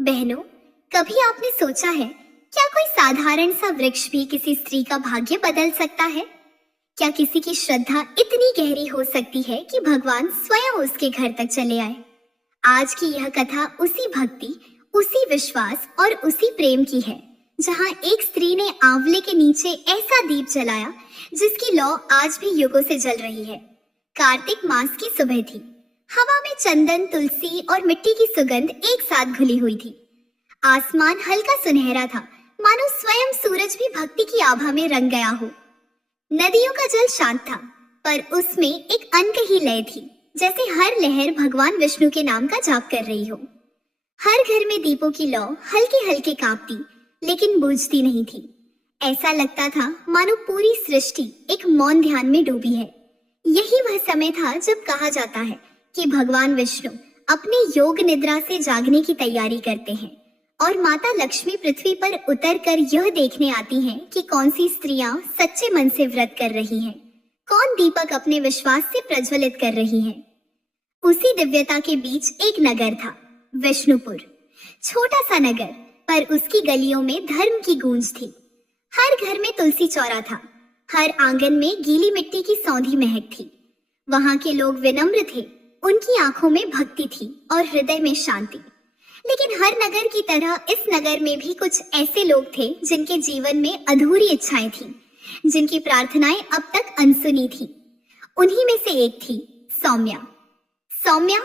बहनों, कभी आपने सोचा है क्या कोई साधारण सा वृक्ष भी किसी स्त्री का भाग्य बदल सकता है? क्या किसी की श्रद्धा इतनी गहरी हो सकती है कि भगवान स्वयं उसके घर तक चले आए? आज की यह कथा उसी भक्ति, उसी विश्वास और उसी प्रेम की है, जहां एक स्त्री ने आंवले के नीचे ऐसा दीप जलाया जिसकी लौ आज भी युगों से जल रही है। कार्तिक मास की सुबह थी। हवा में चंदन, तुलसी और मिट्टी की सुगंध एक साथ घुली हुई थी। आसमान हल्का सुनहरा था, मानो स्वयं सूरज भी भक्ति की आभा में रंग गया हो। नदियों का जल शांत था, पर उसमें एक अनकही लय थी, जैसे हर लहर भगवान विष्णु के नाम का जाप कर रही हो। हर घर में दीपों की लौ हल्के हल्के कांपती, लेकिन बुझती नहीं थी। ऐसा लगता था मानो पूरी सृष्टि एक मौन ध्यान में डूबी है। यही वह समय था जब कहा जाता है कि भगवान विष्णु अपने योग निद्रा से जागने की तैयारी करते हैं और माता लक्ष्मी पृथ्वी पर उतरकर यह देखने आती हैं कि कौन सी स्त्रियां सच्चे मन से व्रत कर रही हैं, कौन दीपक अपने विश्वास से प्रज्वलित कर रही हैं। उसी दिव्यता के बीच एक नगर था, विष्णुपुर। छोटा सा नगर, पर उसकी गलियों में धर्म की गूंज थी। हर घर में तुलसी चौरा था, हर आंगन में गीली मिट्टी की सौंधी महक थी। वहां के लोग विनम्र थे, उनकी आंखों में भक्ति थी और हृदय में शांति। लेकिन हर नगर की तरह इस नगर में भी कुछ ऐसे लोग थे जिनके जीवन में अधूरी इच्छाएं थीं, जिनकी प्रार्थनाएं अब तक अनसुनी थी। उन्हीं में से एक थी सौम्या। सौम्या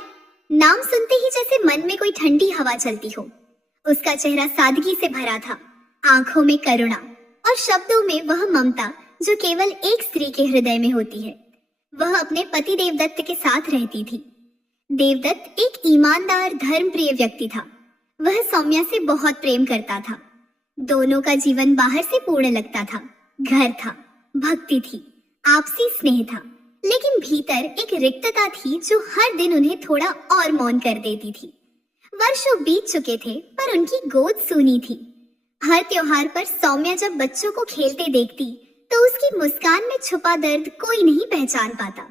नाम सुनते ही जैसे मन में कोई ठंडी हवा चलती हो। उसका चेहरा सादगी से भरा था, आंखों में करुणा और शब्दों में वह ममता जो केवल एक स्त्री के हृदय में होती है। वह अपने पति देवदत्त के साथ रहती थी। देवदत्त एक ईमानदार, धर्मप्रिय व्यक्ति था। वह सौम्या से बहुत प्रेम करता था। दोनों का जीवन बाहर से पूर्ण लगता था। घर था, भक्ति थी, आपसी स्नेह था, लेकिन भीतर एक रिक्तता थी जो हर दिन उन्हें थोड़ा और मौन कर देती थी। वर्षों बीत चुके थे, पर उनकी गोद सूनी थी। हर त्योहार पर सौम्या जब बच्चों को खेलते देखती तो उसकी मुस्कान में छुपा दर्द कोई नहीं पहचान पाता।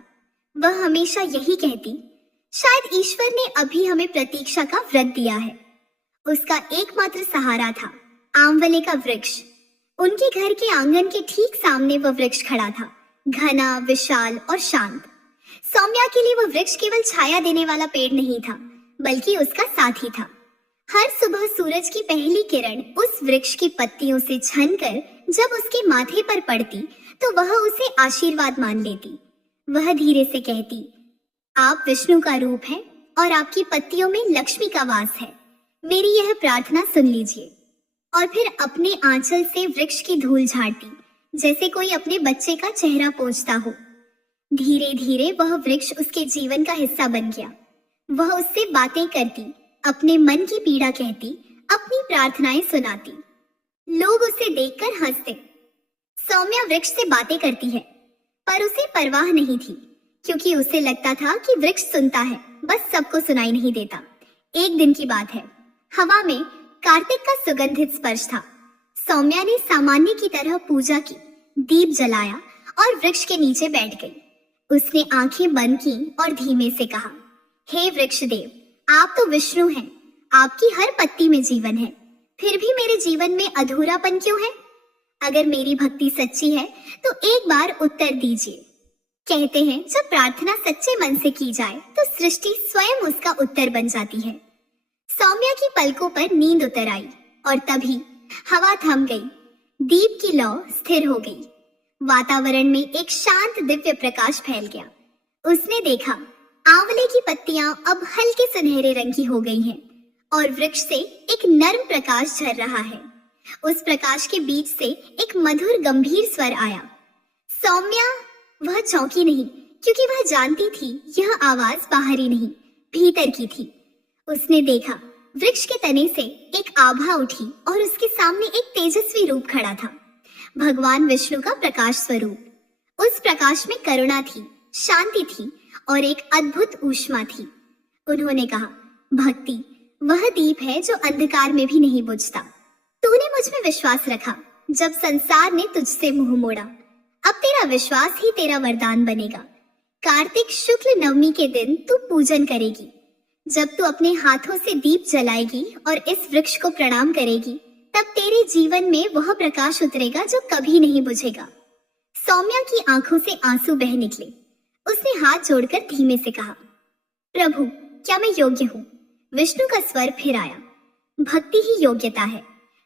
वह हमेशा यही कहती, शायद ईश्वर ने अभी हमें प्रतीक्षा का व्रत दिया है। उसका एकमात्र सहारा था आंवले का वृक्ष। उनके घर के आंगन के ठीक सामने वह वृक्ष खड़ा था, घना, विशाल और शांत। सौम्या के लिए वह वृक्ष केवल छाया देने वाला पेड़ नहीं था, बल्कि उसका साथी था। हर सुबह सूरज की पहली किरण उस वृक्ष की पत्तियों से छनकर जब उसके माथे पर पड़ती तो वह उसे आशीर्वाद मान लेती। वह धीरे से कहती, आप विष्णु का रूप हैं और आपकी पत्तियों में लक्ष्मी का वास है। मेरी यह प्रार्थना सुन लीजिए। और फिर अपने आंचल से वृक्ष की धूल झाड़ती, जैसे कोई अपने बच्चे का चेहरा पोंछता हो। धीरे धीरे वह वृक्ष उसके जीवन का हिस्सा बन गया। वह उससे बातें करती, अपने मन की पीड़ा कहती, अपनी प्रार्थनाएं सुनाती। लोग उसे देखकर हंसते। सौम्या वृक्ष से बातें करती है, पर उसे परवाह नहीं थी, क्योंकि उसे लगता था कि वृक्ष सुनता है, बस सबको सुनाई नहीं देता। एक दिन की बात है, हवा में कार्तिक का सुगंधित स्पर्श था। सौम्या ने सामान्य की तरह पूजा की, दीप जलाया और वृक्ष के नीचे बैठ गई। उसने आंखें बंद की और धीमे से कहा, हे वृक्षदेव, आप तो विष्णु हैं, आपकी हर पत्ती में जीवन है, फिर भी मेरे जीवन में अधूरापन क्यों है? अगर मेरी भक्ति सच्ची है तो एक बार उत्तर दीजिए। कहते हैं जब प्रार्थना सच्चे मन से की जाए तो सृष्टि स्वयं उसका उत्तर बन जाती है। सौम्या की पलकों पर नींद उतर आई और तभी हवा थम गई, दीप की लौ स्थिर हो गई। वातावरण में एक शांत दिव्य प्रकाश फैल गया। उसने देखा, आंवले की पत्तियां अब हल्के सुनहरे रंग की हो गई हैं और वृक्ष से एक नर्म प्रकाश झर रहा है। उस प्रकाश के बीच से एक मधुर गंभीर स्वर आया। सौम्या वह चौंकी नहीं, क्योंकि वह जानती थी यह आवाज बाहरी नहीं, भीतर की थी। उसने देखा, वृक्ष के तने से एक आभा उठी और उसके सामने एक तेजस्वी रूप खड़ा था, भगवान विष्णु का प्रकाश स्वरूप। उस प्रकाश में करुणा थी, शांति थी और एक अद्भुत ऊष्मा थी। उन्होंने कहा, भक्ति वह दीप है जो अंधकार में भी नहीं बुझता। तूने मुझ में विश्वास रखा जब संसार ने तुझसे मुंह मोड़ा। अब तेरा विश्वास ही तेरा वरदान बनेगा। कार्तिक शुक्ल नवमी के दिन तू पूजन करेगी। जब तू अपने हाथों से दीप जलाएगी और इस वृक्ष को प्रणाम करेगी, तब तेरे जीवन में वह प्रकाश उतरेगा जो कभी नहीं बुझेगा। सौम्या की आंखों से आंसू बह निकले। उसने हाथ जोड़कर धीमे से कहा, प्रभु, क्या मैं योग्य हूँ? विष्णु का स्वर फिर आया, भक्ति ही योग्यता है।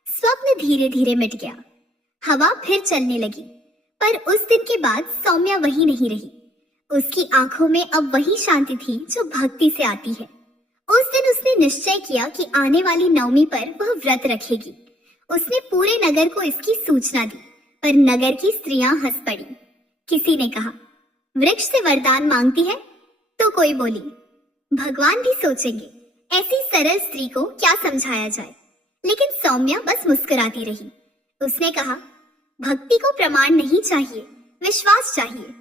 स्वप्न धीरे धीरे मिट गया। हवा फिर चलने लगी, पर उस दिन के बाद सौम्या वही नहीं रही। उसकी आंखों में अब वही शांति थी जो भक्ति से आती है। उस दिन उसने निश्चय किया कि आने वाली नवमी पर वह व्रत रखेगी। उसने पूरे नगर को इसकी सूचना दी, पर नगर की स्त्रियां हंस पड़ी। किसी ने कहा, वृक्ष से वरदान मांगती है? तो कोई बोली, भगवान भी सोचेंगे, ऐसी सरल स्त्री को क्या समझाया जाए। लेकिन सौम्या बस मुस्कुराती रही। उसने कहा, भक्ति को प्रमाण नहीं चाहिए, विश्वास चाहिए।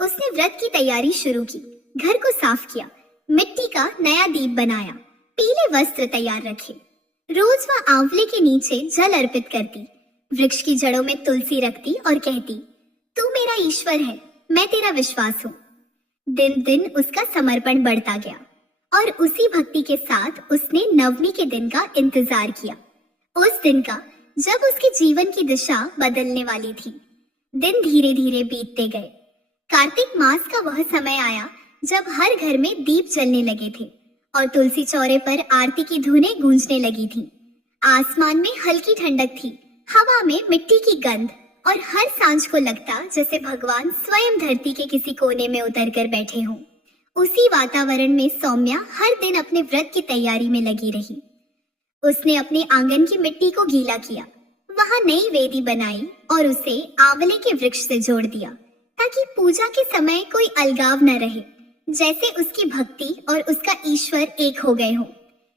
उसने व्रत की तैयारी शुरू की, घर को साफ किया, मिट्टी का नया दीप बनाया, पीले वस्त्र तैयार रखे। रोज वह आंवले के नीचे जल अर्पित करती, वृक्ष की जड़ों में तुलसी रखती और कहती, तू मेरा ईश्वर है, मैं तेरा विश्वास हूँ। दिन दिन उसका समर्पण बढ़ता गया और उसी भक्ति के साथ उसने नवमी के दिन का इंतजार किया, उस दिन का जब उसके जीवन की दिशा बदलने वाली थी। दिन धीरे धीरे बीतते गए। कार्तिक मास का वह समय आया जब हर घर में दीप जलने लगे थे और तुलसी चौरे पर आरती की धुनें गूंजने लगी थी। आसमान में हल्की ठंडक थी, हवा में मिट्टी की गंध, और हर सांझ को लगता जैसे भगवान स्वयं धरती के किसी कोने में उतर कर बैठे हों। उसी वातावरण में सौम्या हर दिन अपने व्रत की तैयारी में लगी रही। उसने अपने आंगन की मिट्टी को गीला किया, वहां नई वेदी बनाई और उसे आंवले के वृक्ष से जोड़ दिया, ताकि पूजा के समय कोई अलगाव न रहे, जैसे उसकी भक्ति और उसका ईश्वर एक हो गए हों।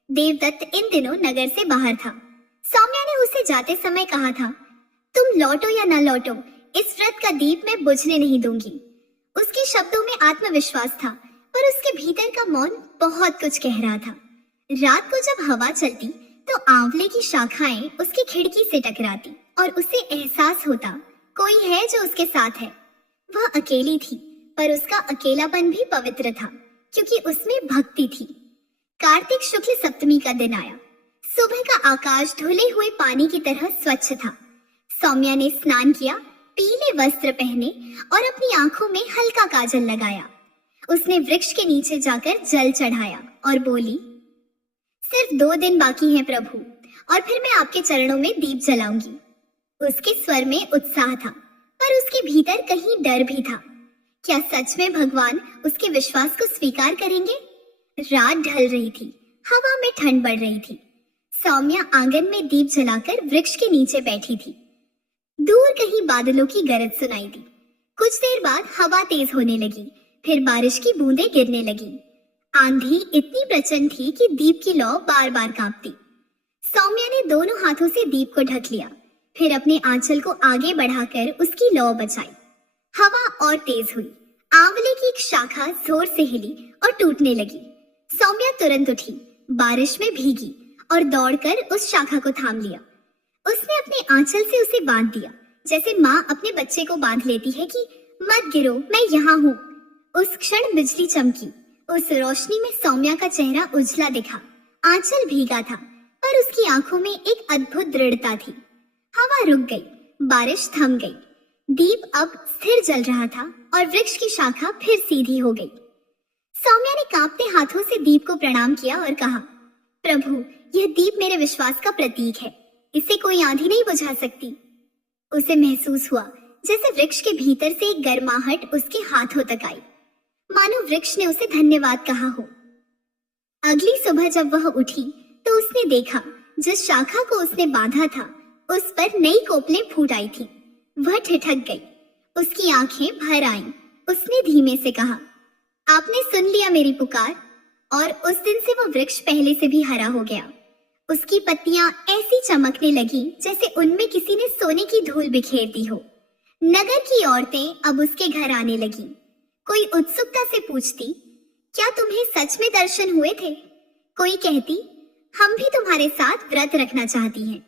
देवदत्त इन दिनों नगर से बाहर था। सौम्या ने उसे जाते समय कहा था, तुम लौटो या न लौटो, इस व्रत का दीप मैं बुझने नहीं दूंगी। उसके शब्दों में आत्मविश्वास था, पर उसके भीतर का मौन बहुत कुछ कह रहा था। रात को जब हवा चलती तो आंवले की शाखाएं उसकी खिड़की से टकराती और उसे एहसास होता कोई है जो उसके साथ है। वह अकेली थी, पर उसका अकेलापन भी पवित्र था, क्योंकि उसमें भक्ति थी। कार्तिक शुक्ल सप्तमी का दिन आया। सुबह का आकाश धुले हुए पानी की तरह स्वच्छ था। सौम्या ने स्नान किया, पीले वस्त्र पहने और अपनी आंखों में हल्का काजल लगाया। उसने वृक्ष के नीचे जाकर जल चढ़ाया और बोली, सिर्फ 2 दिन बाकी हैं प्रभु, और फिर मैं आपके चरणों में दीप जलाऊंगी। उसके स्वर में उत्साह था, पर उसके भीतर कहीं डर भी था। क्या सच में भगवान उसके विश्वास को स्वीकार करेंगे? रात ढल रही थी, हवा में ठंड बढ़ रही थी। सौम्या आंगन में दीप जलाकर वृक्ष के नीचे बैठी थी। दूर कहीं बादलों की गरज सुनाई दी। कुछ देर बाद हवा तेज होने लगी, फिर बारिश की बूंदें गिरने लगी। आंधी इतनी प्रचंड थी कि दीप की लौ बार बार कांपती। सौम्या ने दोनों हाथों से दीप को ढक लिया, फिर अपने आंचल को आगे बढ़ाकर उसकी लौ बचाई। हवा और तेज हुई। आंवले की एक शाखा जोर से हिली और टूटने लगी। सौम्या तुरंत उठी, बारिश में भीगी और दौड़कर उस शाखा को थाम लिया। उसने अपने आंचल से उसे बांध दिया, जैसे माँ अपने बच्चे को बांध लेती है कि मत गिरो, मैं यहाँ हूँ। उस क्षण बिजली चमकी। उस रोशनी में सौम्या का चेहरा उजला दिखा। आंचल भीगा था, पर उसकी आंखों में एक अद्भुत दृढ़ता थी। हवा रुक गई, बारिश थम गई। दीप अब स्थिर जल रहा था और वृक्ष की शाखा फिर सीधी हो गई। सौम्या ने कांपते हाथों से दीप को प्रणाम किया और कहा, प्रभु, यह दीप मेरे विश्वास का प्रतीक है, इसे कोई आंधी नहीं बुझा सकती। उसे महसूस हुआ जैसे वृक्ष के भीतर से एक गर्माहट उसके हाथों तक आई, मानो वृक्ष ने उसे धन्यवाद कहा हो। अगली सुबह जब वह उठी तो उसने देखा जिस शाखा को उसने बांधा था उस पर नई कोपलें फूट आई थी। वह ठिठक गई, उसकी आंखें भर आईं। उसने धीमे से कहा, आपने सुन लिया मेरी पुकार। और उस दिन से वह वृक्ष पहले से भी हरा हो गया। उसकी पत्तियां ऐसी चमकने लगी जैसे उनमें किसी ने सोने की धूल बिखेर दी हो। नगर की औरतें अब उसके घर आने लगी। कोई उत्सुकता से पूछती, क्या तुम्हें सच में दर्शन हुए थे? कोई कहती, हम भी तुम्हारे साथ व्रत रखना चाहती हैं।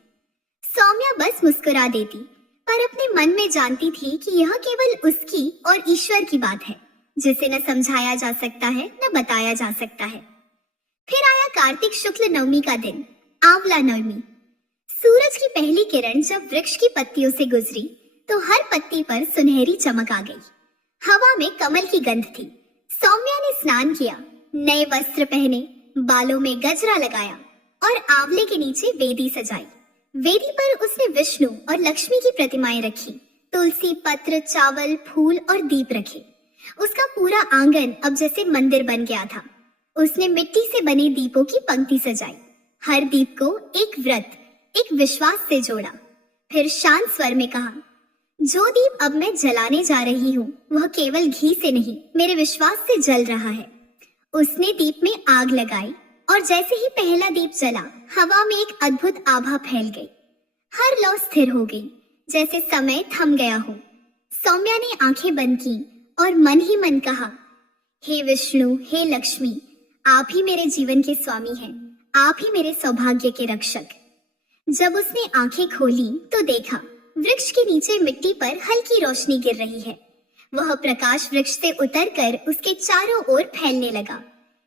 सौम्या बस मुस्कुरा देती, पर अपने मन में जानती थी कि यह केवल उसकी और ईश्वर की बात है, जिसे न समझाया जा सकता है न बताया जा सकता है। फिर आया कार्तिक शुक्ल नवमी का दिन, आंवला नवमी। सूरज की पहली किरण जब वृक्ष की पत्तियों से गुजरी तो हर पत्ती पर सुनहरी चमक आ गई। हवा में कमल की गंध थी। सौम्या ने स्नान किया, नए वस्त्र पहने, बालों में गजरा लगाया और आंवले के नीचे वेदी सजाई। वेदी पर उसने विष्णु और लक्ष्मी की प्रतिमाएं रखी, तुलसी पत्र, चावल, फूल और दीप रखे। उसका पूरा आंगन अब जैसे मंदिर बन गया था। उसने मिट्टी से बने दीपों की पंक्ति सजाई, हर दीप को एक व्रत, एक विश्वास से जोड़ा। फिर शांत स्वर में कहा, जो दीप अब मैं जलाने जा रही हूँ वह केवल घी से नहीं, मेरे विश्वास से जल रहा है। उसने दीप में आग लगाई और जैसे ही पहला दीप जला, हवा में एक अद्भुत आभा फैल गई। हर लौ स्थिर हो गई, जैसे समय थम गया हो। सौम्या ने आंखें बंद की और मन ही मन कहा, हे विष्णु, हे लक्ष्मी, आप ही मेरे जीवन के स्वामी हैं, आप ही मेरे सौभाग्य के रक्षक। जब उसने आंखें खोली तो देखा वृक्ष के नीचे मिट्टी पर हल्की रोशनी गिर रही है। वह प्रकाश वृक्ष से उतरकर उसके चारों ओर फैलने लगा।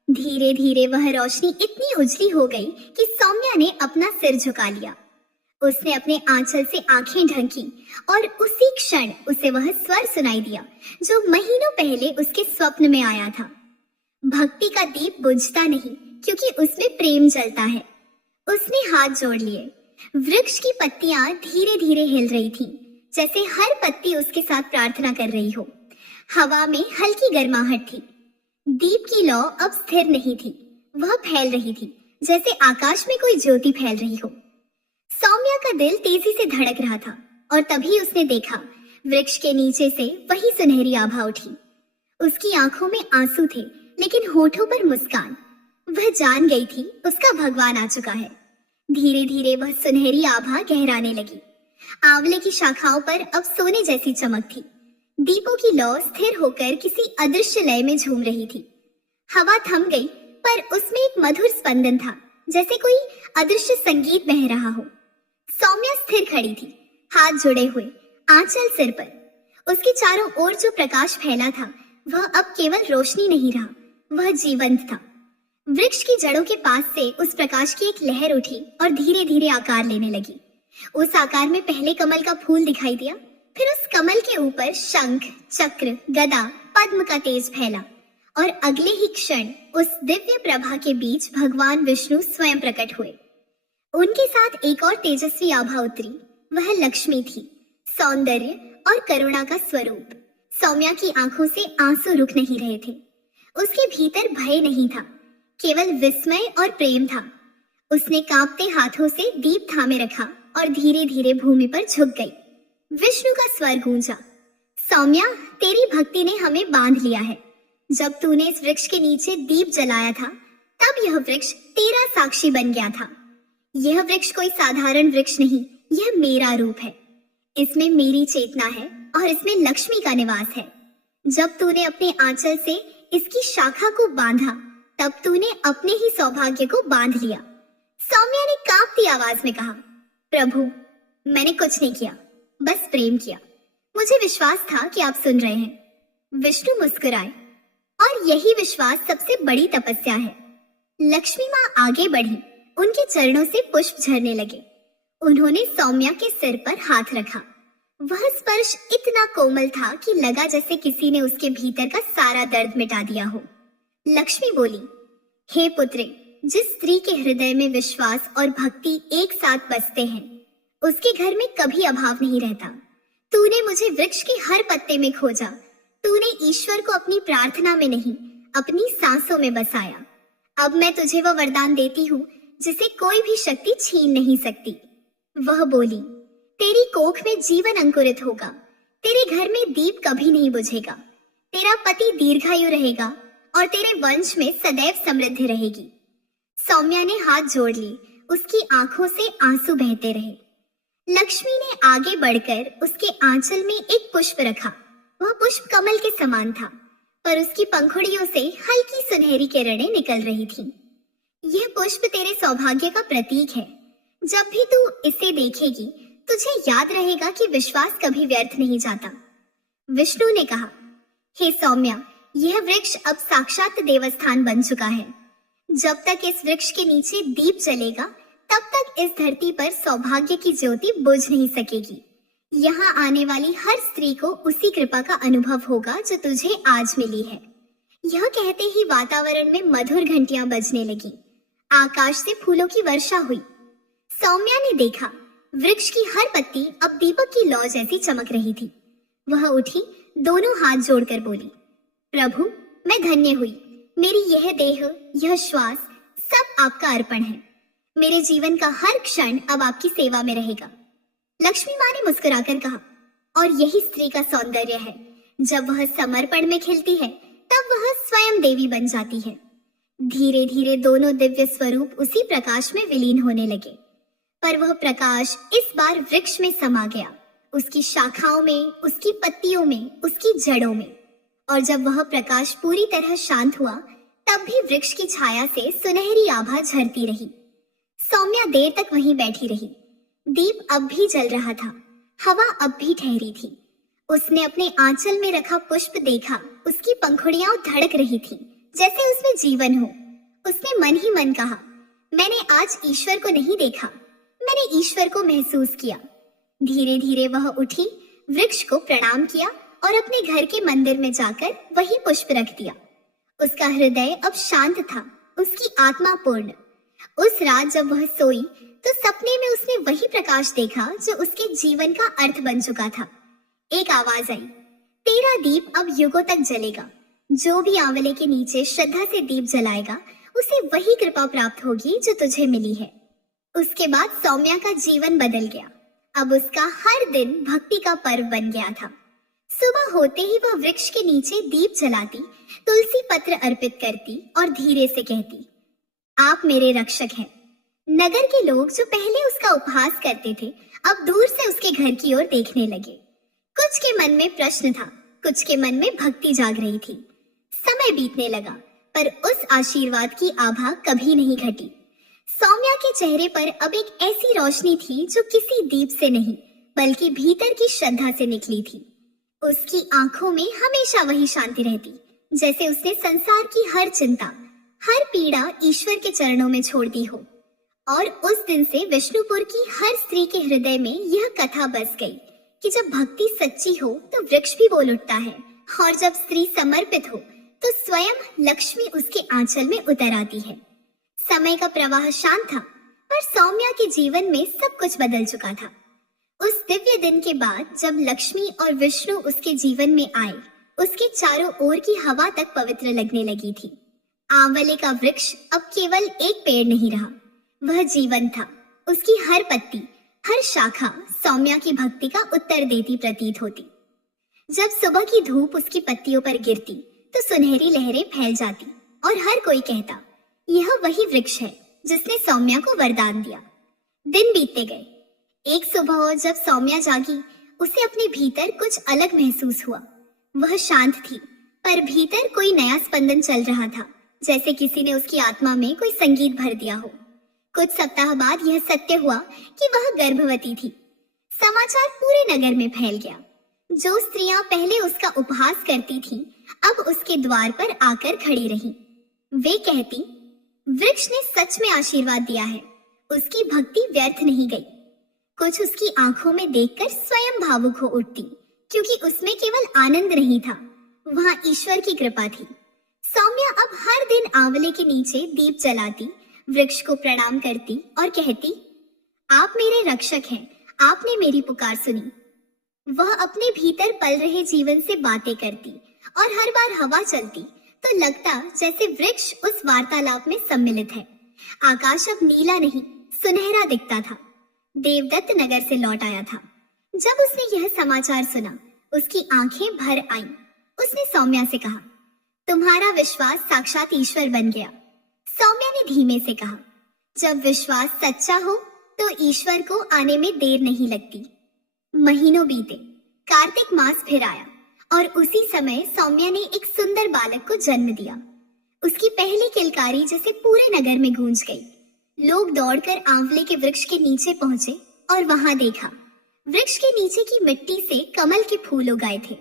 धीरे धीरे वह रोशनी इतनी उजली हो गई कि सौम्या ने अपना सिर झुका लिया। उसने अपने आंचल से आंखें ढंकी और उसी क्षण उसे वह स्वर सुनाई दिया जो महीनों पहले उसके स्वप्न में आया था। भक्ति का दीप बुझता नहीं क्योंकि उसमें प्रेम जलता है। उसने हाथ जोड़ लिए। वृक्ष की पत्तियां धीरे धीरे हिल रही थीं, जैसे हर पत्ती उसके साथ प्रार्थना कर रही हो। हवा में हल्की गर्माहट थी। दीप की लौ अब स्थिर नहीं थी, वह फैल रही थी जैसे आकाश में कोई ज्योति फैल रही हो। सौम्या का दिल तेजी से धड़क रहा था और तभी उसने देखा वृक्ष के नीचे से वही सुनहरी आभा उठी। उसकी आंखों में आंसू थे लेकिन होठों पर मुस्कान। वह जान गई थी उसका भगवान आ चुका है। धीरे धीरे वह सुनहरी आभा गहराने लगी। आंवले की शाखाओं पर अब सोने जैसी चमक थी। दीपों की लौ स्थिर होकर किसी अदृश्य लय में झूम रही थी। हवा थम गई पर उसमें एक मधुर स्पंदन था, जैसे कोई अदृश्य संगीत बह रहा हो। सौम्या स्थिर खड़ी थी, हाथ जुड़े हुए, आंचल सिर पर। उसके चारों ओर जो प्रकाश फैला था वह अब केवल रोशनी नहीं रहा, वह जीवंत था। वृक्ष की जड़ों के पास से उस प्रकाश की एक लहर उठी और धीरे धीरे आकार लेने लगी। उस आकार में पहले कमल का फूल दिखाई दिया, फिर उस कमल के ऊपर शंख, चक्र, गदा, पद्म का तेज फैला और अगले ही क्षण उस दिव्य प्रभा के बीच भगवान विष्णु स्वयं प्रकट हुए। उनके साथ एक और तेजस्वी आभा उतरी। वह लक्ष्मी थी, सौंदर्य और करुणा का स्वरूप। सौम्या की आंखों से आंसू रुक नहीं रहे थे। उसके भीतर भय नहीं था, केवल विस्मय और प्रेम था। उसने कांपते हाथों से दीप थामे रखा और धीरे धीरे भूमि पर झुक गई। विष्णु का स्वर गूंजा, सौम्या, तेरी भक्ति ने हमें बांध लिया है। जब तूने इस वृक्ष के नीचे दीप जलाया था तब यह वृक्ष तेरा साक्षी बन गया था। यह वृक्ष कोई साधारण वृक्ष नहीं, यह मेरा रूप है। इसमें मेरी चेतना है और इसमें लक्ष्मी का निवास है। जब तूने अपने आंचल से इसकी शाखा को बांधा तब तूने अपने ही सौभाग्य को बांध लिया। सौम्या ने कांपती आवाज में कहा, प्रभु, मैंने कुछ नहीं किया, बस प्रेम किया। मुझे विश्वास था कि आप सुन रहे हैं। विष्णु मुस्कुराए, और यही विश्वास सबसे बड़ी तपस्या है। लक्ष्मी माँ आगे बढ़ी, उनके चरणों से पुष्प झरने लगे। उन्होंने सौम्या के सिर पर हाथ रखा। वह स्पर्श इतना कोमल था कि लगा जैसे किसी ने उसके भीतर का सारा दर्द मिटा दिया हो। लक्ष्मी बोली, हे पुत्रे, जिस स्त्री के हृदय में विश्वास और भक्ति एक साथ बसते हैं उसके घर में कभी अभाव नहीं रहता। तूने मुझे वृक्ष के हर पत्ते में खोजा। तूने ईश्वर को अपनी प्रार्थना में नहीं, अपनी सांसों में बसाया। अब मैं तुझे वह वरदान देती हूँ जिसे कोई भी शक्ति छीन नहीं सकती। वह बोली, तेरी कोख में जीवन अंकुरित होगा। तेरे घर में दीप कभी नहीं बुझेगा। तेरा पति दीर्घायु रहेगा और तेरे वंश में सदैव समृद्धि रहेगी। सौम्या ने हाथ जोड़ ली, उसकी आंखों से आंसू बहते रहे। लक्ष्मी ने आगे बढ़कर उसके आंचल में एक पुष्प रखा। वह पुष्प कमल के समान था, पर उसकी पंखुड़ियों से हल्की सुनहरी किरणें निकल रही थीं। यह पुष्प तेरे सौभाग्य का प्रतीक है। जब भी तू इसे देखेगी तुझे याद रहेगा कि विश्वास कभी व्यर्थ नहीं जाता। विष्णु ने कहा, हे सौम्या, यह वृक्ष अब साक्षात देवस्थान बन चुका है। जब तक इस वृक्ष के नीचे दीप जलेगा, तब तक इस धरती पर सौभाग्य की ज्योति बुझ नहीं सकेगी। यहाँ आने वाली हर स्त्री को उसी कृपा का अनुभव होगा जो तुझे आज मिली है। यह कहते ही वातावरण में मधुर घंटियां बजने लगी। आकाश से फूलों की वर्षा हुई। सौम्या ने देखा, वृक्ष की हर पत्ती अब दीपक की लौ जैसी चमक रही थी। वह उठी, दोनों हाथ जोड़कर बोली, प्रभु, मैं धन्य हुई। मेरी यह देह, यह श्वास सब आपका अर्पण है। मेरे जीवन का हर क्षण अब आपकी सेवा में रहेगा। लक्ष्मी माँ ने मुस्कुराकर कहा, और यही स्त्री का सौंदर्य है। जब वह समर्पण में खिलती है, तब वह स्वयं देवी बन जाती है। धीरे धीरे दोनों दिव्य स्वरूप उसी प्रकाश में विलीन होने लगे। पर वह प्रकाश इस बार वृक्ष में समा गया, उसकी शाखाओं में, उसकी पत्तियों में, उसकी जड़ों में। और जब वह प्रकाश पूरी तरह शांत हुआ, तब भी वृक्ष की छाया से सुनहरी आभा झरती रही। सौम्या देर तक वहीं बैठी रही। दीप अब भी जल रहा था, हवा अब भी ठहरी थी। उसने अपने आंचल में रखा पुष्प देखा, उसकी पंखुड़ियां धड़क रही थी, जैसे उसमें जीवन हो। उसने मन ही मन कहा, मैंने आज ईश्वर को नहीं देखा, मैंने ईश्वर को महसूस किया। धीरे धीरे वह उठी, वृक्ष को प्रणाम किया और अपने घर के मंदिर में जाकर वही पुष्प रख दिया। उसका हृदय अब शांत था, उसकी आत्मा पूर्ण। उस रात जब वह सोई, तो सपने में उसने वही प्रकाश देखा जो उसके जीवन का अर्थ बन चुका था। एक आवाज आई, तेरा दीप अब युगों तक जलेगा। जो भी आंवले के नीचे श्रद्धा से दीप जलाएगा, उसे वही कृपा प्राप्त होगी जो तुझे मिली है। उसके बाद सौम्या का जीवन बदल गया। अब उसका हर दिन भक्ति का पर्व बन गया था। सुबह होते ही वह वृक्ष के नीचे दीप जलाती, तुलसी पत्र अर्पित करती और धीरे से कहती, आप मेरे रक्षक हैं। नगर के लोग जो पहले उसका उपहास करते थे, अब दूर से उसके घर की ओर देखने लगे। कुछ के मन में प्रश्न था, कुछ के मन में भक्ति जाग रही थी। समय बीतने लगा, पर उस आशीर्वाद की आभा कभी नहीं घटी। सौम्या के चेहरे पर अब एक ऐसी रोशनी थी जो किसी दीप से नहीं, बल्कि भीतर की श्रद्धा से निकली थी। उसकी आंखों में हमेशा वही शांति रहती, जैसे उसने संसार की हर चिंता, हर पीड़ा ईश्वर के चरणों में छोड़ दी हो। और उस दिन से विष्णुपुर की हर स्त्री के हृदय में यह कथा बस गई कि जब भक्ति सच्ची हो तो वृक्ष भी बोल उठता है, और जब स्त्री समर्पित हो तो स्वयं लक्ष्मी उसके आंचल में उतर आती है। समय का प्रवाह शांत था, पर सौम्या के जीवन में सब कुछ बदल चुका था। उस दिव्य दिन के बाद जब लक्ष्मी और विष्णु उसके जीवन में आए, उसके चारों ओर की हवा तक पवित्र लगने लगी थी। आंवले का वृक्ष अब केवल एक पेड़ नहीं रहा, वह जीवन था। उसकी हर पत्ती, हर शाखा सौम्या की भक्ति का उत्तर देती प्रतीत होती। जब सुबह की धूप उसकी पत्तियों पर गिरती, तो सुनहरी लहरें फैल जाती और हर कोई कहता, यह वही वृक्ष है जिसने सौम्या को वरदान दिया। दिन बीतते गए। एक सुबह जब सौम्या जागी, उसे अपने भीतर कुछ अलग महसूस हुआ। वह शांत थी, पर भीतर कोई नया स्पंदन चल रहा था, जैसे किसी ने उसकी आत्मा में कोई संगीत भर दिया हो। कुछ सप्ताह बाद यह सत्य हुआ कि वह गर्भवती थी। समाचार पूरे नगर में फैल गया। जो स्त्रियां पहले उसका उपहास करती थीं, अब उसके द्वार पर आकर खड़ी रहीं। वे कहती, वृक्ष ने सच में आशीर्वाद दिया है, उसकी भक्ति व्यर्थ नहीं गई। कुछ उसकी आंखों में देखकर स्वयं भावुक हो उठती, क्योंकि उसमें केवल आनंद नहीं था, वहां ईश्वर की कृपा थी। सौम्या अब हर दिन आंवले के नीचे दीप जलाती, वृक्ष को प्रणाम करती और कहती, आप मेरे रक्षक हैं, आपने मेरी पुकार सुनी। वह अपने भीतर पल रहे जीवन से बातें करती और हर बार हवा चलती तो लगता जैसे वृक्ष उस वार्तालाप में सम्मिलित है। आकाश अब नीला नहीं, सुनहरा दिखता था। देवदत्त नगर से लौट आया था। जब उसने यह समाचार सुना, उसकी आंखें भर आईं। उसने सौम्या से कहा, तुम्हारा विश्वास साक्षात ईश्वर बन गया। सौम्या ने धीमे से कहा, जब विश्वास सच्चा हो तो ईश्वर को आने में देर नहीं लगती। महीनों बीते, कार्तिक मास फिर आया और उसी समय सौम्या ने एक सुंदर बालक को जन्म दिया। उसकी पहली किलकारी जैसे पूरे नगर में गूंज गई। लोग दौड़कर आंवले के वृक्ष के नीचे पहुंचे और वहां देखा, वृक्ष के नीचे की मिट्टी से कमल के फूल उगाए थे।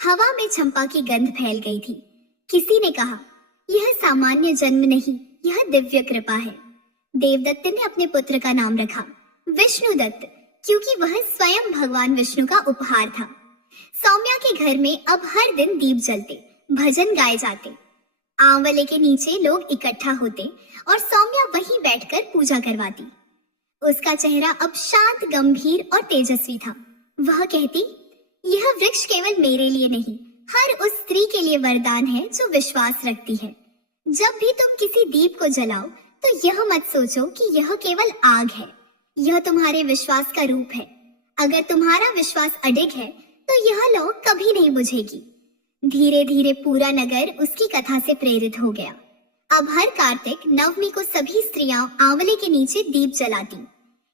हवा में चंपा की गंध फैल गई थी। किसी ने कहा, यह सामान्य जन्म नहीं, यह दिव्य कृपा है। देवदत्त ने अपने पुत्र का नाम रखा विष्णुदत्त, क्योंकि वह स्वयं भगवान विष्णु का उपहार था। सौम्या के घर में अब हर दिन दीप जलते, भजन गाए जाते, आंवले के नीचे लोग इकट्ठा होते और सौम्या वहीं बैठकर पूजा करवाती। उसका चेहरा अब शांत, गंभीर और तेजस्वी था। वह कहती, यह वृक्ष केवल मेरे लिए नहीं, हर उस स्त्री के लिए वरदान है जो विश्वास रखती है। जब भी तुम किसी दीप को जलाओ तो यह मत सोचो कि यह केवल आग है, यह तुम्हारे विश्वास का रूप है। अगर तुम्हारा विश्वास अडिग है तो यह लौ कभी नहीं बुझेगी। धीरे धीरे पूरा नगर उसकी कथा से प्रेरित हो गया। अब हर कार्तिक नवमी को सभी स्त्रियां आंवले के नीचे दीप जलाती।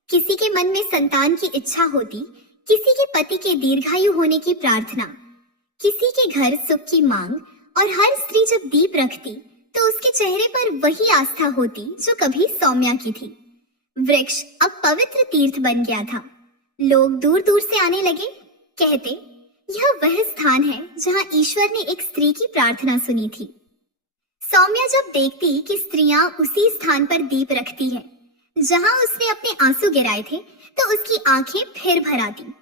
किसी के मन में संतान की इच्छा होती, किसी के पति के दीर्घायु होने की प्रार्थना, किसी के घर सुख की मांग, और हर स्त्री जब दीप रखती तो उसके चेहरे पर वही आस्था होती जो कभी सौम्या की थी। वृक्ष अब पवित्र तीर्थ बन गया था। लोग दूर दूर से आने लगे, कहते, यह वह स्थान है जहां ईश्वर ने एक स्त्री की प्रार्थना सुनी थी। सौम्या जब देखती कि स्त्रियां उसी स्थान पर दीप रखती है जहां उसने अपने आंसू गिराए थे, तो उसकी आंखें फिर भर आती।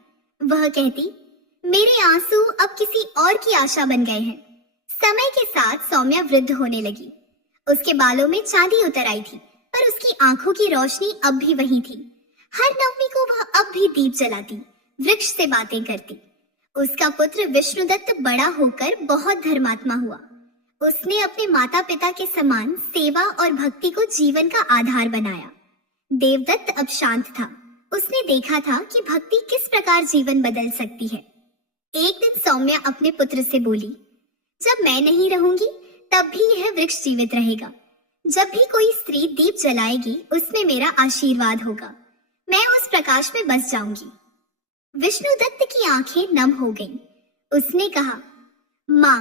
वह कहती, मेरे आंसू अब किसी और की आशा बन गए हैं। समय के साथ सौम्या वृद्ध होने लगी। उसके बालों में चांदी उतर आई थी, पर उसकी आंखों की रोशनी अब भी वही थी। हर नवमी को वह अब भी दीप जलाती, वृक्ष से बातें करती। उसका पुत्र विष्णुदत्त बड़ा होकर बहुत धर्मात्मा हुआ। उसने अपने माता पिता के समान सेवा और भक्ति को जीवन का आधार बनाया। देवदत्त अब शांत था। उसने देखा था कि भक्ति किस प्रकार जीवन बदल सकती है। एक दिन सौम्या अपने पुत्र से बोली, जब मैं नहीं रहूंगी तब भी यह वृक्ष जीवित रहेगा। जब भी कोई स्त्री दीप जलाएगी उसमें मेरा आशीर्वाद होगा। मैं उस प्रकाश में बस जाऊंगी। विष्णुदत्त की आंखें नम हो गईं। उसने कहा, माँ,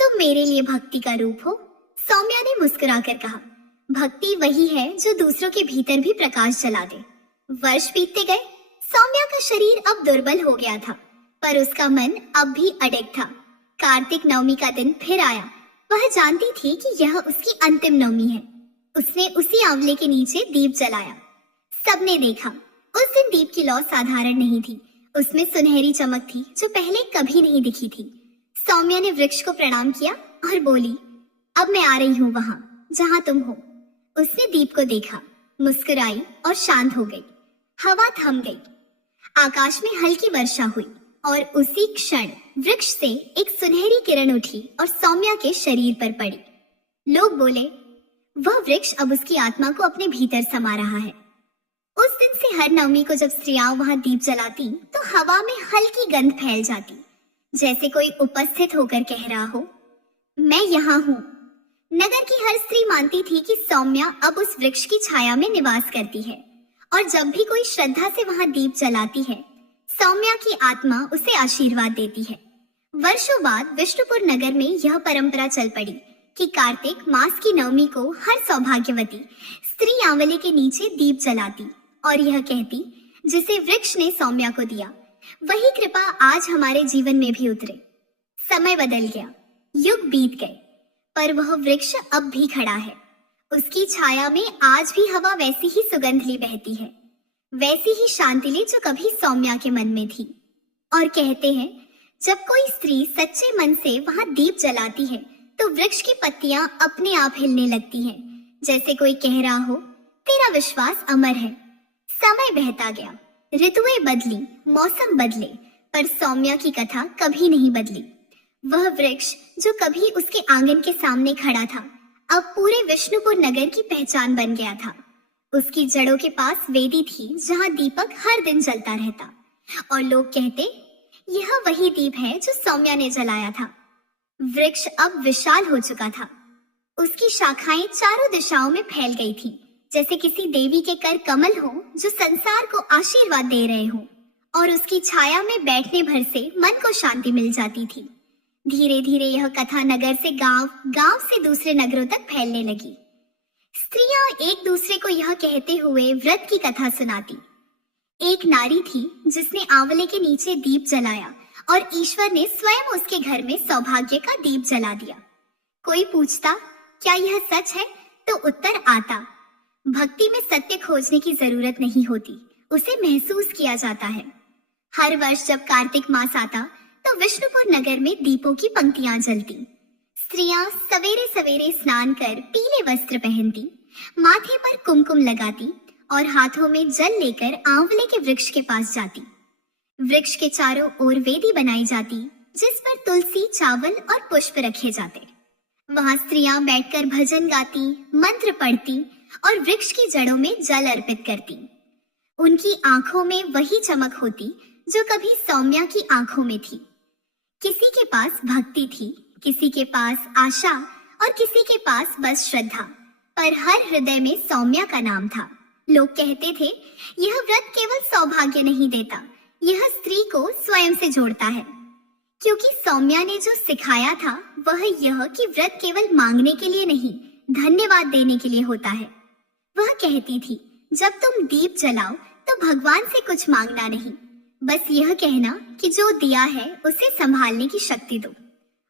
तुम मेरे लिए भक्ति का रूप हो। सौम्या ने मुस्कुराकर कहा, भक्ति वही है जो दूसरों के भीतर भी प्रकाश जला दे। वर्ष बीतते गए। सौम्या का शरीर अब दुर्बल हो गया था, पर उसका मन अब भी अडिग था। कार्तिक नवमी का दिन फिर आया। वह जानती थी कि यह उसकी अंतिम नवमी है। उसने उसी आंवले के नीचे दीप जलाया। सबने देखा, उस दिन दीप की लौ साधारण नहीं थी। उसमें सुनहरी चमक थी जो पहले कभी नहीं दिखी थी। सौम्या ने वृक्ष को प्रणाम किया और बोली, अब मैं आ रही हूँ वहां जहां तुम हो। उसने दीप को देखा, मुस्कुराई और शांत हो गई। हवा थम गई। आकाश में हल्की वर्षा हुई और उसी क्षण वृक्ष से एक सुनहरी किरण उठी और सौम्या के शरीर पर पड़ी। लोग बोले, वह वृक्ष अब उसकी आत्मा को अपने भीतर समा रहा है। उस दिन से हर नवमी को जब स्त्रियां वहां दीप जलाती तो हवा में हल्की गंध फैल जाती, जैसे कोई उपस्थित होकर कह रहा हो, मैं यहाँ हूँ। नगर की हर स्त्री मानती थी कि सौम्या अब उस वृक्ष की छाया में निवास करती है, और जब भी कोई श्रद्धा से वहां दीप जलाती है, सौम्या की आत्मा उसे आशीर्वाद देती है। वर्षों बाद विष्णुपुर नगर में यह परंपरा चल पड़ी कि कार्तिक मास की नवमी को हर सौभाग्यवती स्त्री आंवले के नीचे दीप जलाती और यह कहती, जिसे वृक्ष ने सौम्या को दिया, वही कृपा आज हमारे जीवन में भी उतरे। समय बदल गया, युग बीत गए, पर वह वृक्ष अब भी खड़ा है। उसकी छाया में आज भी हवा वैसी ही सुगंधली बहती है, वैसी ही शांतिली जो कभी सौम्या के मन में थी। और कहते हैं, जब कोई स्त्री सच्चे मन से वहां दीप जलाती है तो वृक्ष की पत्तियां अपने आप हिलने लगती हैं, जैसे कोई कह रहा हो, तेरा विश्वास अमर है। समय बहता गया, ऋतुएं बदली, मौसम बदले, पर सौम्या की कथा कभी नहीं बदली। वह वृक्ष जो कभी उसके आंगन के सामने खड़ा था, अब पूरे विष्णुपुर नगर की पहचान बन गया था। उसकी जड़ों के पास वेदी थी जहां दीपक हर दिन जलता रहता, और लोग कहते, यह वही दीप है जो सौम्या ने जलाया था। वृक्ष अब विशाल हो चुका था। उसकी शाखाएं चारों दिशाओं में फैल गई थीं, जैसे किसी देवी के कर कमल हो जो संसार को आशीर्वाद दे रहे हो, और उसकी छाया में बैठने भर से मन को शांति मिल जाती थी। धीरे धीरे यह कथा नगर से गांव, गांव से दूसरे नगरों तक फैलने लगी। स्त्रियां एक दूसरे को यह कहते हुए व्रत की कथा सुनाती। एक नारी थी जिसने आंवले के नीचे दीप जलाया और ईश्वर ने स्वयं उसके घर में सौभाग्य का दीप जला दिया। कोई पूछता, क्या यह सच है? तो उत्तर आता। भक्ति में सत्य खोजने की जरूरत नहीं होती, उसे महसूस किया जाता है। हर वर्ष जब कार्तिक मास आता तो विष्णुपुर नगर में दीपों की पंक्तियां जलती। स्त्रियां सवेरे सवेरे स्नान कर पीले वस्त्र पहनती, माथे पर कुमकुम लगाती और हाथों में जल लेकर आंवले के वृक्ष के पास जाती। वृक्ष के चारों ओर वेदी बनाई जाती, जिस पर तुलसी, चावल और पुष्प रखे जाते। वहां स्त्रियां बैठकर भजन गाती, मंत्र पढ़ती और वृक्ष की जड़ों में जल अर्पित करती। उनकी आंखों में वही चमक होती जो कभी सौम्या की आंखों में थी। किसी के पास भक्ति थी, किसी के पास आशा और किसी के पास बस श्रद्धा, पर हर हृदय में सौम्या का नाम था। लोग कहते थे, यह व्रत केवल सौभाग्य नहीं देता, यह स्त्री को स्वयं से जोड़ता है। क्योंकि सौम्या ने जो सिखाया था वह यह कि व्रत केवल मांगने के लिए नहीं, धन्यवाद देने के लिए होता है। वह कहती थी, जब तुम दीप जलाओ तो भगवान से कुछ मांगना नहीं, बस यह कहना कि जो दिया है उसे संभालने की शक्ति दो।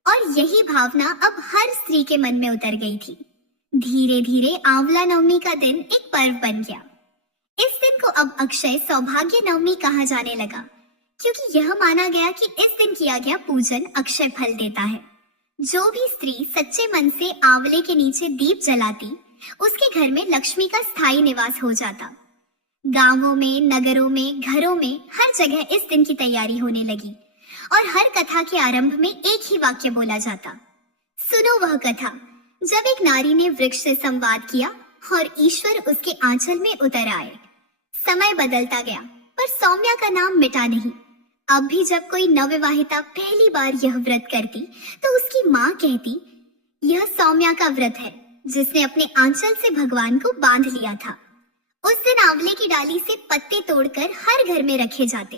और यही भावना अब हर स्त्री के मन में उतर गई थी। धीरे धीरे आंवला नवमी का दिन एक पर्व बन गया। इस दिन को अब अक्षय सौभाग्य नवमी कहा जाने लगा, क्योंकि यह माना गया कि इस दिन किया गया पूजन अक्षय फल देता है। जो भी स्त्री सच्चे मन से आंवले के नीचे दीप जलाती, उसके घर में लक्ष्मी का स्थायी निवास हो जाता। गांवों में, नगरों में, घरों में हर जगह इस दिन की तैयारी होने लगी और हर कथा के आरंभ में एक ही वाक्य बोला जाता। सुनो वह कथा, जब एक नारी ने वृक्ष से संवाद किया और ईश्वर उसके आंचल में उतर आए। समय बदलता गया, पर सौम्या का नाम मिटा नहीं। अब भी जब कोई नवविवाहिता पहली बार यह व्रत करती तो उसकी माँ कहती, यह सौम्या का व्रत है जिसने अपने आंचल से भगवान को बांध लिया था। उस दिन आंवले की डाली से पत्ते तोड़कर हर घर में रखे जाते,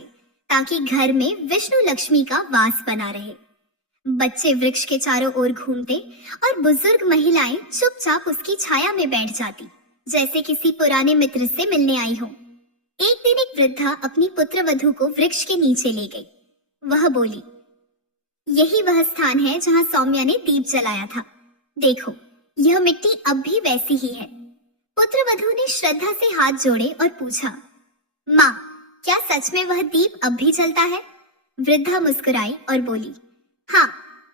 ताकि घर में विष्णु लक्ष्मी का वास बना रहे। बच्चे वृक्ष के चारों ओर घूमते और बुजुर्ग महिलाएं चुपचाप उसकी छाया में बैठ जाती, जैसे किसी पुराने मित्र से मिलने आई हो। एक दिन एक वृद्धा अपनी पुत्र वधू को वृक्ष के नीचे ले गई। वह बोली, यही वह स्थान है जहां सौम्या ने दीप जलाया था। देखो, यह मिट्टी अब भी वैसी ही है। पुत्र वधू ने श्रद्धा से हाथ जोड़े और पूछा, माँ, क्या सच में वह दीप अब भी जलता है? वृद्धा मुस्कुराई और बोली, हाँ,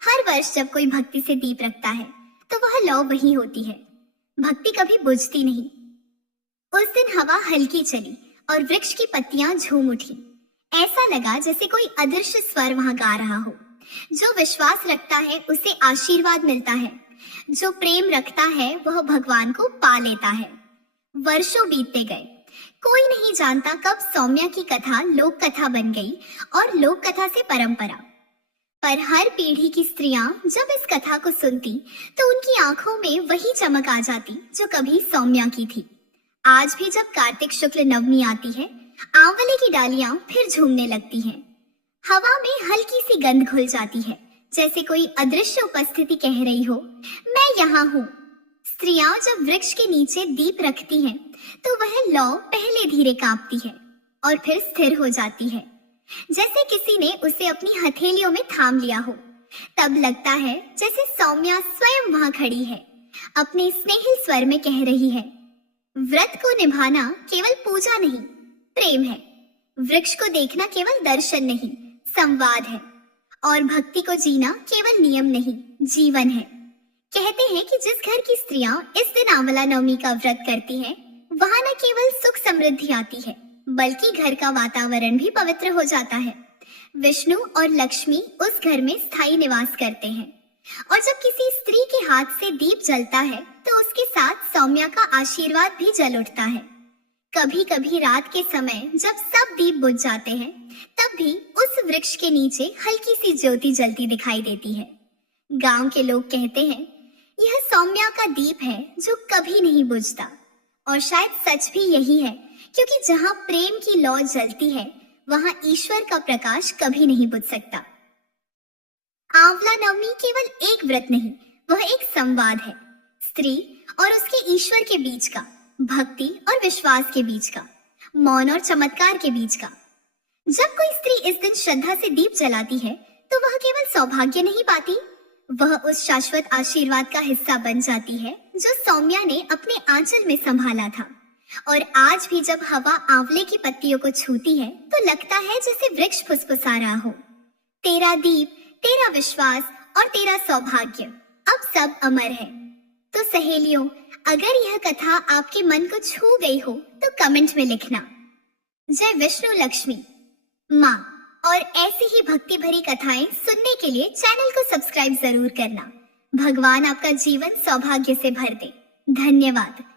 हर वर्ष जब कोई भक्ति से दीप रखता है तो वह लौ वही होती है। भक्ति कभी बुझती नहीं। उस दिन हवा हल्की चली और वृक्ष की पत्तियां झूम उठी। ऐसा लगा जैसे कोई अदृश्य स्वर वहां गा रहा हो। जो विश्वास रखता है उसे आशीर्वाद मिलता है, जो प्रेम रखता है वह भगवान को पा लेता है। वर्षों बीतते गए, कोई नहीं जानता कब सौम्या की कथा लोक कथा बन गई और लोक कथा से परंपरा। पर हर पीढ़ी की स्त्रियां जब इस कथा को सुनती तो उनकी आंखों में वही चमक आ जाती जो कभी सौम्या की थी। आज भी जब कार्तिक शुक्ल नवमी आती है, आंवले की डालियां फिर झूमने लगती हैं। हवा में हल्की सी गंध घुल जाती है, जैसे कोई अदृश्य उपस्थिति कह रही हो, मैं यहाँ हूँ। स्त्रियां जब वृक्ष के नीचे दीप रखती हैं, तो वह लौ पहले धीरे कांपती है और फिर स्थिर हो जाती है, जैसे किसी ने उसे अपनी हथेलियों में थाम लिया हो। तब लगता है जैसे सौम्या स्वयं वहां खड़ी है, अपने स्नेहिल स्वर में कह रही है, व्रत को निभाना केवल पूजा नहीं, प्रेम है। वृक्ष को देखना केवल दर्शन नहीं, संवाद है। और भक्ति को जीना केवल नियम नहीं, जीवन है। कहते हैं कि जिस घर की स्त्रियां इस दिन आंवला नवमी का व्रत करती हैं, वहां न केवल सुख समृद्धि आती है, बल्कि घर का वातावरण भी पवित्र हो जाता है। विष्णु और लक्ष्मी उस घर में स्थायी निवास करते हैं। और जब किसी स्त्री के हाथ से दीप जलता है तो उसके साथ सौम्या का आशीर्वाद भी जल उठता है। कभी कभी रात के समय जब सब दीप बुझ जाते हैं, तब भी उस वृक्ष के नीचे हल्की सी ज्योति जलती दिखाई देती है। गांव के लोग कहते हैं, यह सौम्या का दीप है जो कभी नहीं बुझता। और शायद सच भी यही है, क्योंकि जहां प्रेम की लौ जलती है, वहां ईश्वर का प्रकाश कभी नहीं बुझ सकता। आंवला नवमी केवल एक व्रत नहीं, वह एक संवाद है, स्त्री और उसके ईश्वर के बीच का, भक्ति और विश्वास के बीच का, मौन और चमत्कार के बीच का। जब कोई स्त्री इस दिन श्रद्धा से दीप जलाती है, तो वह केवल सौभाग्य नहीं पाती, वह उस शाश्वत आशीर्वाद का हिस्सा बन जाती है जो सौम्या ने अपने आंचल में संभाला था। और आज भी जब हवा आंवले की पत्तियों को छूती है तो लगता है जैसे वृक्ष फुसफुसा रहा हो। तेरा दीप, तेरा विश्वास और तेरा सौभाग्य अब सब अमर है। तो सहेलियों, अगर यह कथा आपके मन को छू गई हो तो कमेंट में लिखना। जय विष्णु लक्ष्मी माँ। और ऐसी ही भक्ति भरी कथाएं सुनने के लिए चैनल को सब्सक्राइब जरूर करना। भगवान आपका जीवन सौभाग्य से भर दे। धन्यवाद।